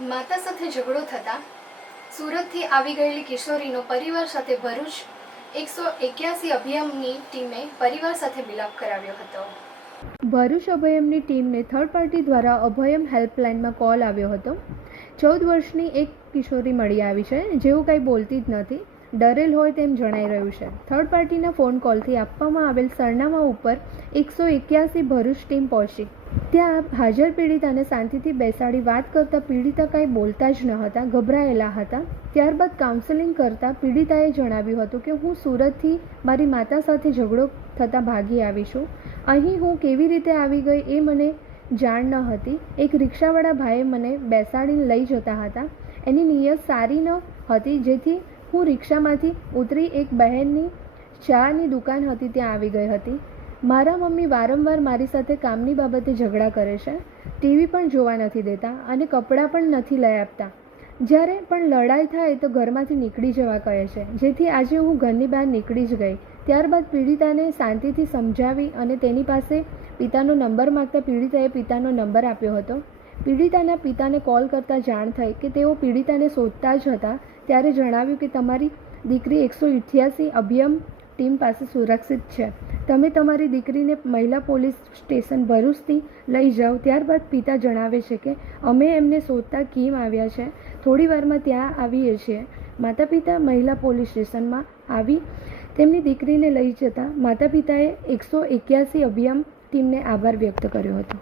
માતા સાથે ઝઘડો થતાં સુરતથી આવી ગયેલી કિશોરીનો પરિવાર સાથે ભરૂચ 181 અભિયાનની ટીમે પરિવાર સાથે મિલાપ કરાવ્યો હતો। ભરૂચ અભયમની ટીમને થર્ડ પાર્ટી દ્વારા અભયમ હેલ્પલાઇનમાં કોલ આવ્યો હતો। 14 વર્ષની એક કિશોરી મળી આવી છે, જેવું કંઈ બોલતી જ નથી, ડરેલ હોય તેમ જણાઈ રહ્યું છે। થર્ડ પાર્ટીના ફોન કોલથી આપવામાં આવેલ સરનામા ઉપર 181 ભરૂચ ટીમ પહોંચી। ત્યાં હાજર પીડિતાને શાંતિથી બેસાડી વાત કરતાં પીડિતા કંઈ બોલતા જ ન હતા, ગભરાયેલા હતા। ત્યારબાદ કાઉન્સેલિંગ કરતાં પીડિતાએ જણાવ્યું હતું કે હું સુરતથી મારી માતા સાથે ઝઘડો થતાં ભાગી આવી છું। અહીં હું કેવી રીતે આવી ગઈ એ મને જાણ ન હતી। એક રિક્ષાવાળા ભાઈએ મને બેસાડીને લઈ જતા હતા। એની નિયત સારી ન હતી, જેથી હું રિક્ષામાંથી ઉતરી એક બહેનની ચાની દુકાન હતી ત્યાં આવી ગઈ હતી। મારા મમ્મી વારંવાર મારી સાથે કામની બાબતે ઝઘડા કરે છે, ટીવી પણ જોવા નથી દેતા અને કપડાં પણ નથી લઈ આપતા। જ્યારે પણ લડાઈ થાય તો ઘરમાંથી નીકળી જવા કહે છે, જેથી આજે હું ઘરની બહાર નીકળી જ ગઈ। ત્યારબાદ પીડિતાને શાંતિથી સમજાવી અને તેની પાસે પિતાનો નંબર માગતા પીડિતાએ પિતાનો નંબર આપ્યો હતો। પીડિતાના પિતાને કોલ કરતાં જાણ થઈ કે તેઓ પીડિતાને શોધતા જ હતા, ત્યારે જણાવ્યું કે તમારી દીકરી 188 અભિયમ ટીમ પાસે સુરક્ષિત છે, તમે તમારી દીકરીને મહિલા પોલીસ સ્ટેશન ભરૂચથી લઈ જાઓ। ત્યારબાદ પિતા જણાવે છે કે અમે એમને શોધતા કીમ આવ્યા છે, થોડી વારમાં ત્યાં આવીએ છીએ। માતા પિતા મહિલા પોલીસ સ્ટેશનમાં આવી તેમની દીકરીને લઈ જતા માતા પિતાએ 181 અભિયમ ટીમને આભાર વ્યક્ત કર્યો હતો।